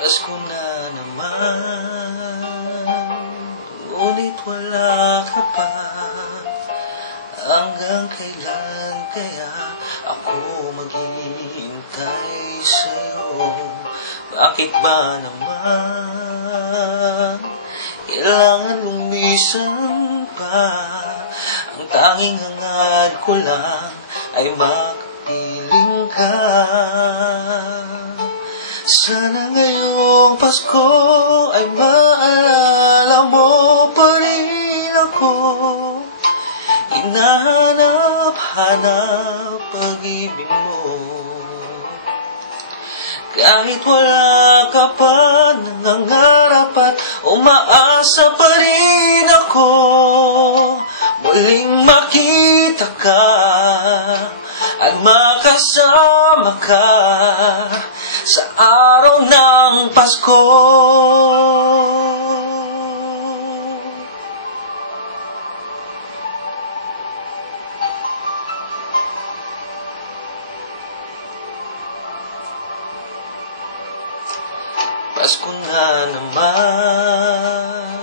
Pasko na naman, ngunit wala ka pa. Hanggang kailan kaya ako maghihintay sa'yo? Bakit ba naman kailangan lumisan pa? Ang tanging hangad ko lang ay makapiling ka. Sana ngayong Pasko ay maalala mo pa rin ako. Hinahanap-hanap pag-ibig mo. Kahit wala ka pa, nangangarap at umaasa pa rin ako. Muling makita ka at makasama ka sa araw ng Pasko. Pasko na naman,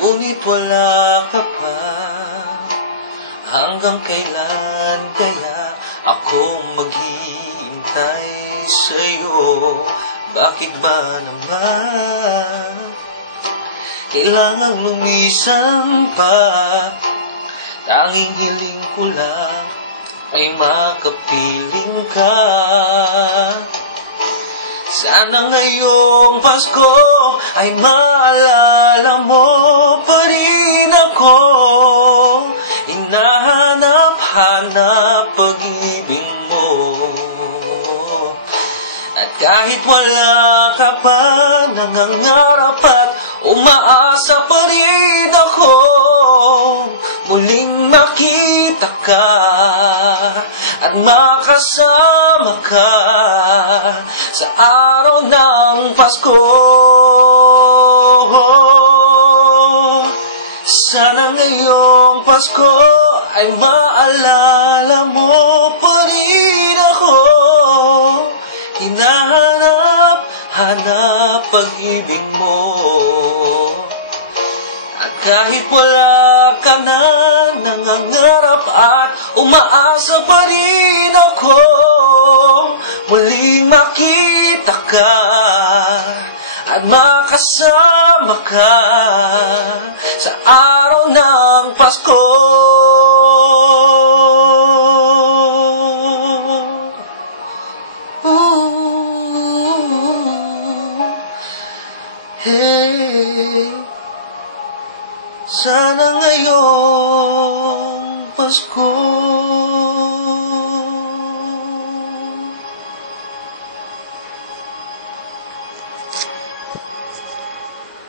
ngunit wala ka pa. Hanggang kailan kaya ako maghihintay sa'yo? Bakit ba naman kailangan lumisan pa? Tanging hiling ko lang ay makapiling ka. Sana ngayong Pasko ay maalala mo pa rin ako. Hinahanap-hanap pag-ibig mo. At kahit wala ka pa, nangangarap at umaasa pa rin ako. Muling makita ka at makasama ka sa araw ng Pasko. Sana ngayong Pasko ay maalala mo pa rin ako. Hinahanap-hanap pag-ibig mo. At kahit wala ka na, nangangarap at umaasa pa rin ako. Muling makita ka at makasama ka sa araw ng Pasko. Hey, sana ngayong Pasko